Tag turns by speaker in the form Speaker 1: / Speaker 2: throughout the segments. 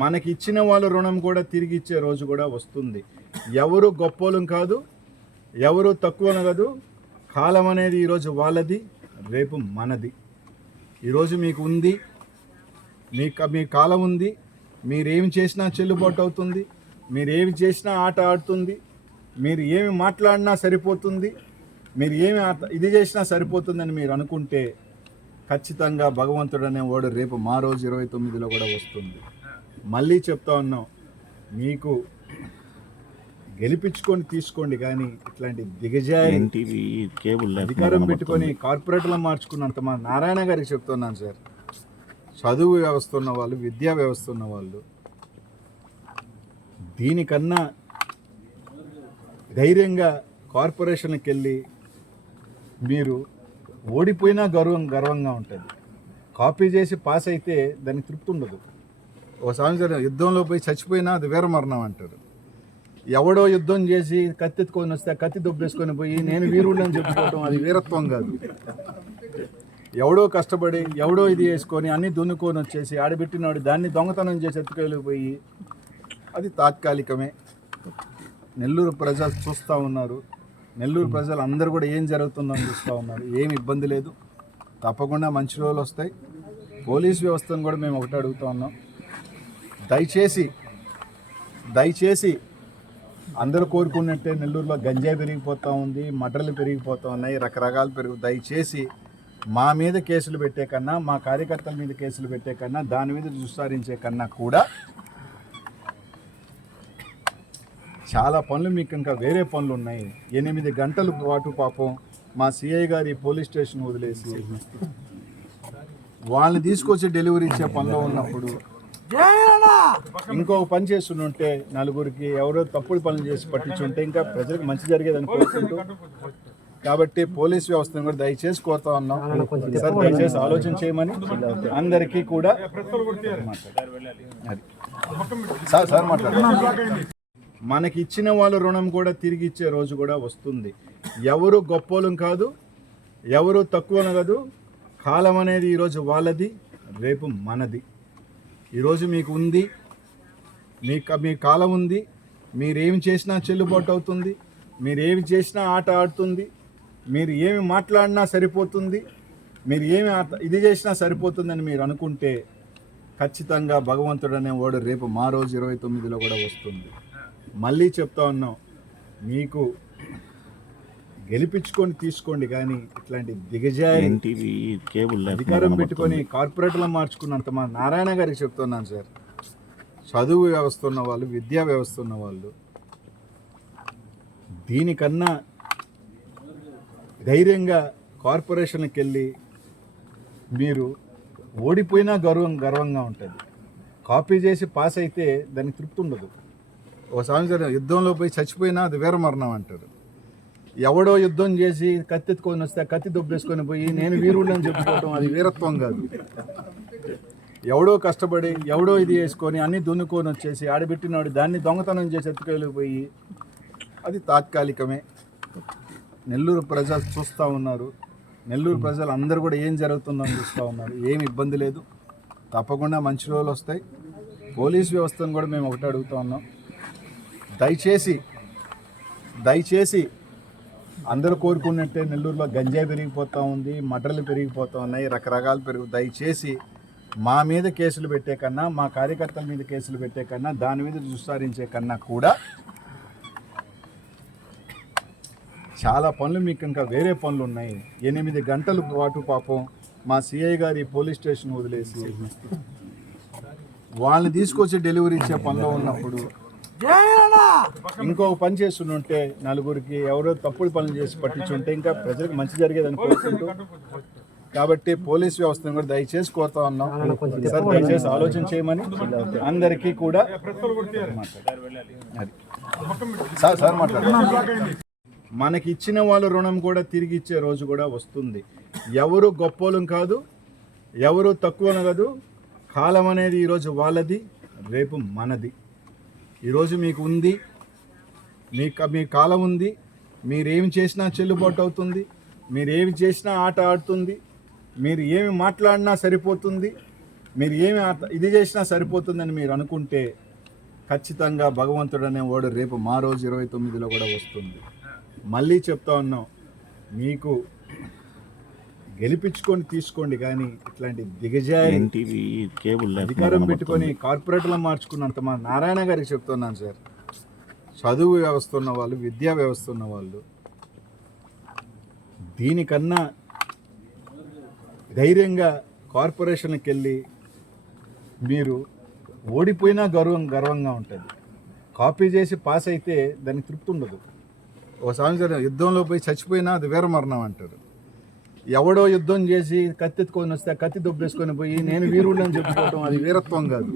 Speaker 1: మనకి ఇచ్చిన వాళ్ళ రుణం కూడా తిరిగి ఇచ్చే రోజు కూడా వస్తుంది. ఎవరు గొప్పోలం కాదు ఎవరు తక్కువ కాదు కాలం అనేది ఈరోజు వాళ్ళది రేపు మనది. ఈరోజు మీకు ఉంది మీ మీ కాలం ఉంది మీరేమి చేసినా చెల్లుబాటు అవుతుంది మీరు ఏమి చేసినా ఆట ఆడుతుంది మీరు ఏమి మాట్లాడినా సరిపోతుంది మీరు ఏమి ఇది చేసినా సరిపోతుందని మీరు అనుకుంటే ఖచ్చితంగా భగవంతుడు అనేవాడు రేపు మా రోజు ఇరవై తొమ్మిదిలో కూడా వస్తుంది. మళ్ళీ చెప్తా ఉన్నాం. మీకు గెలిపించుకొని తీసుకోండి కానీ ఇట్లాంటి
Speaker 2: కేబుల్
Speaker 1: అధికారం పెట్టుకొని కార్పొరేట్లో మార్చుకున్నంత మా నారాయణ గారికి చెప్తున్నాను సార్. చదువు వ్యవస్థ ఉన్న వాళ్ళు విద్యా వ్యవస్థ ఉన్న వాళ్ళు దీనికన్నా ధైర్యంగా కార్పొరేషన్కి వెళ్ళి మీరు ఓడిపోయినా గర్వం గర్వంగా ఉంటుంది. కాపీ చేసి పాస్ అయితే దానికి తృప్తి ఉండదు. ఒక సంవత్సరం యుద్ధంలో పోయి చచ్చిపోయినా అది వీరమరణం అంటారు. ఎవడో యుద్ధం చేసి కత్తెత్తుకొని వస్తే కత్తి దొబ్బేసుకొని పోయి నేను వీరుడని చెప్పుకోవటం అది వీరత్వం కాదు. ఎవడో కష్టపడి ఎవడో ఇది వేసుకొని అన్ని దున్నుకొని వచ్చేసి ఆడబెట్టినవాడు దాన్ని దొంగతనం చేసి ఎత్తుకెళ్ళిపోయి అది తాత్కాలికమే. నెల్లూరు ప్రజలు చూస్తూ ఉన్నారు. నెల్లూరు ప్రజలు అందరూ కూడా ఏం జరుగుతుందో చూస్తూ ఉన్నారు. ఏమి ఇబ్బంది లేదు. తప్పకుండా మంచి రోజులు వస్తాయి. పోలీస్ వ్యవస్థను కూడా మేము ఒకటి అడుగుతూ ఉన్నాం. దయచేసి దయచేసి అందరూ కోరుకున్నట్టే నెల్లూరులో గంజాయి పెరిగిపోతూ ఉంది మటర్లు పెరిగిపోతూ ఉన్నాయి రకరకాలు పెరుగు దయచేసి మా మీద కేసులు పెట్టే కన్నా మా కార్యకర్తల మీద కేసులు పెట్టే కన్నా దాని మీద విస్తరించే కన్నా కూడా చాలా పనులు మీకు ఇంకా వేరే పనులు ఉన్నాయి. ఎనిమిది గంటల పాటు పాపం మా సిఐ గారి పోలీస్ స్టేషన్ వదిలేసి వాళ్ళని తీసుకొచ్చి డెలివరీ ఇచ్చే పనిలో ఉన్నప్పుడు ఇంకొక పని చేస్తుంటే నలుగురికి ఎవరో తప్పుడు పనులు చేసి పట్టించుంటే ఇంకా ప్రజలకు మంచి జరిగేదని కోరుకుంటూ కాబట్టి పోలీస్ వ్యవస్థను కూడా దయచేసి కోరుతా ఉన్నాం. సార్ దయచేసి ఆలోచన చేయమని అందరికీ కూడా సార్ సార్ మాట్లాడారు మనకి ఇచ్చిన వాళ్ళ రుణం కూడా తిరిగి ఇచ్చే రోజు కూడా వస్తుంది. ఎవరు గొప్పోలం కాదు ఎవరు తక్కువ కాదు కాలం అనేది ఈరోజు వాళ్ళది రేపు మనది. ఈరోజు మీకు ఉంది. మీ మీ కాలం ఉంది. మీరేమి చేసినా చెల్లుబాటు అవుతుంది. మీరు ఏమి చేసినా ఆట ఆడుతుంది. మీరు ఏమి మాట్లాడినా సరిపోతుంది. మీరు ఏమి ఇది చేసినా సరిపోతుందని మీరు అనుకుంటే ఖచ్చితంగా భగవంతుడు అనేవాడు రేపు మా రోజు ఇరవై తొమ్మిదిలో కూడా వస్తుంది. మళ్ళీ చెప్తా ఉన్నాం. మీకు గెలిపించుకొని తీసుకోండి కానీ ఇట్లాంటి దిగజారి
Speaker 2: కేబుల్
Speaker 1: అధికారం పెట్టుకొని కార్పొరేట్లో మార్చుకున్నంత మా నారాయణ గారికి చెప్తున్నాను సార్. చదువు వ్యవస్థ ఉన్న వాళ్ళు విద్యా వ్యవస్థ ఉన్న వాళ్ళు దీనికన్నా ధైర్యంగా కార్పొరేషన్కి వెళ్ళి మీరు ఓడిపోయినా గర్వం గర్వంగా ఉంటుంది. కాపీ చేసి పాస్ అయితే దానికి తృప్తి ఉండదు. ఒక సంవత్సరం యుద్ధంలో పోయి చచ్చిపోయినా అది వీరమరణం అంటారు. ఎవడో యుద్ధం చేసి కత్తెత్తుకొని వస్తే కత్తి దొబ్బేసుకొని పోయి నేను వీరుడని చెప్పుకోవటం అది వీరత్వం కాదు. ఎవడో కష్టపడి ఎవడో ఇది వేసుకొని అన్ని దున్నుకొని వచ్చేసి ఆడబెట్టినవాడు దాన్ని దొంగతనం చేసి ఎత్తుకెళ్ళిపోయి అది తాత్కాలికమే. నెల్లూరు ప్రజలు చూస్తూ ఉన్నారు. నెల్లూరు ప్రజలు అందరూ కూడా ఏం జరుగుతుందో చూస్తూ ఉన్నారు. ఏమి ఇబ్బంది లేదు. తప్పకుండా మంచి రోజులు వస్తాయి. పోలీస్ వ్యవస్థను కూడా మేము ఒకటి అడుగుతూ ఉన్నాం. దయచేసి దయచేసి అందరూ కోరుకున్నట్టే నెల్లూరులో గంజాయి పెరిగిపోతూ ఉంది మడ్రలు పెరిగిపోతూ ఉన్నాయి రకరకాలు పెరుగు దయచేసి మా మీద కేసులు పెట్టే కన్నా మా కార్యకర్తల మీద కేసులు పెట్టే కన్నా దాని మీద విస్తరించే కన్నా కూడా చాలా పనులు మీకు ఇంకా వేరే పనులు ఉన్నాయి. ఎనిమిది గంటల పాటు పాపం మా సిఐ గారి పోలీస్ స్టేషన్ వదిలేసి వాళ్ళని తీసుకొచ్చి డెలివరీ ఇచ్చే పనిలో ఉన్నప్పుడు ఇంకొక పని చేస్తుంటే నలుగురికి ఎవరో తప్పుడు పనులు చేసి పట్టించుంటే ఇంకా ప్రజలకు మంచి జరిగేదని కోరుకుంటూ కాబట్టి పోలీస్ వ్యవస్థను కూడా దయచేసి కోరుతా ఉన్నాం. సార్ దయచేసి ఆలోచన చేయమని అందరికీ కూడా. సార్ సార్ మాట్లాడండి. మనకి ఇచ్చిన వాళ్ళ రుణం కూడా తిరిగి ఇచ్చే రోజు కూడా వస్తుంది. ఎవరు గొప్పోలం కాదు ఎవరు తక్కువ కాదు కాలం అనేది ఈరోజు వాళ్ళది రేపు మనది. ఈరోజు మీకు ఉంది. మీ మీ కాలం ఉంది. మీరేమి చేసినా చెల్లుబాటు అవుతుంది. మీరు ఏమి చేసినా ఆట ఆడుతుంది. మీరు ఏమి మాట్లాడినా సరిపోతుంది. మీరు ఏమి ఇది చేసినా సరిపోతుందని మీరు అనుకుంటే ఖచ్చితంగా భగవంతుడు అనే వాడు రేపు మా రోజు ఇరవై తొమ్మిదిలో కూడా వస్తుంది. మళ్ళీ చెప్తా ఉన్నాం. మీకు గెలిపించుకొని తీసుకోండి కానీ ఇట్లాంటి
Speaker 2: ఎన్టీవీ కేబుల్
Speaker 1: అధికారం పెట్టుకొని కార్పొరేట్లో మార్చుకున్నంత మా నారాయణ గారికి చెప్తున్నాను సార్. చదువు వ్యవస్థ ఉన్న వాళ్ళు విద్యా వ్యవస్థ ఉన్న వాళ్ళు దీనికన్నా ధైర్యంగా కార్పొరేషన్కి వెళ్ళి మీరు ఓడిపోయినా గర్వం గర్వంగా ఉంటుంది. కాపీ చేసి పాస్ అయితే దానికి తృప్తి ఉండదు. ఒక సంవత్సరం యుద్ధంలో పోయి చచ్చిపోయినా అది వీరమరణం అంటారు. ఎవడో యుద్ధం చేసి కత్తెత్తుకొని వస్తే కత్తి దొబ్బేసుకొని పోయి నేను వీరుడని చెప్పుకోవటం అది వీరత్వం కాదు.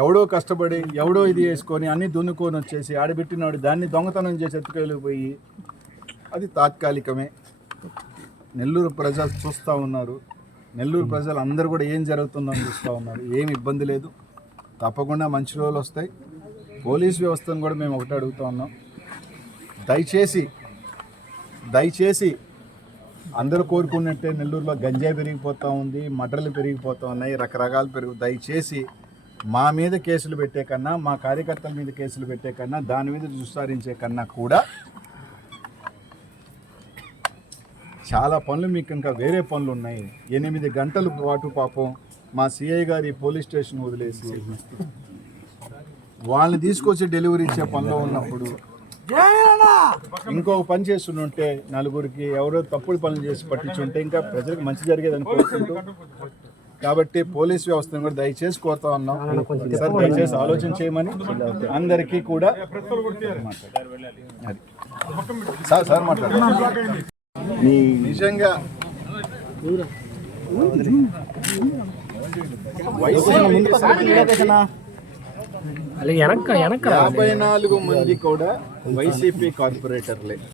Speaker 1: ఎవడో కష్టపడి ఎవడో ఇది వేసుకొని అన్ని దున్నుకొని వచ్చేసి ఆడబెట్టినవాడు దాన్ని దొంగతనం చేసి ఎత్తుకెళ్ళిపోయి అది తాత్కాలికమే. నెల్లూరు ప్రజలు చూస్తూ ఉన్నారు. నెల్లూరు ప్రజలు అందరూ కూడా ఏం జరుగుతుందో చూస్తూ ఉన్నారు. ఏమి ఇబ్బంది లేదు. తప్పకుండా మంచి రోజులు వస్తాయి. పోలీస్ వ్యవస్థను కూడా మేము ఒకటి అడుగుతూ ఉన్నాం. దయచేసి దయచేసి అందరూ కోరుకున్నట్టే నెల్లూరులో గంజాయి పెరిగిపోతూ ఉంది మటర్లు పెరిగిపోతూ ఉన్నాయి రకరకాలు పెరుగు దయచేసి మా మీద కేసులు పెట్టే కన్నా మా కార్యకర్తల మీద కేసులు పెట్టే కన్నా దాని మీద విస్తరించే కన్నా కూడా చాలా పనులు మీకు ఇంకా వేరే పనులు ఉన్నాయి. ఎనిమిది గంటల పాటు పాపం మా సిఐ గారి పోలీస్ స్టేషన్ వదిలేసి వాళ్ళని తీసుకొచ్చి డెలివరీ ఇచ్చే పనిలో ఉన్నప్పుడు ఇంకొక పని చేస్తుంటే నలుగురికి ఎవరో తప్పుడు పనులు చేసి పట్టించుంటే ఇంకా ప్రజలకు మంచి జరిగేదని కోరుకుంటూ కాబట్టి పోలీస్ వ్యవస్థను కూడా దయచేసి కోరుతా ఉన్నాం. సార్ దయచేసి ఆలోచన చేయమని అందరికీ కూడా అది. సార్ సార్ నిజంగా
Speaker 3: అలాగే వెనక వెనక
Speaker 1: యాభై నాలుగు మంది కూడా వైసీపీ కార్పొరేటర్లే.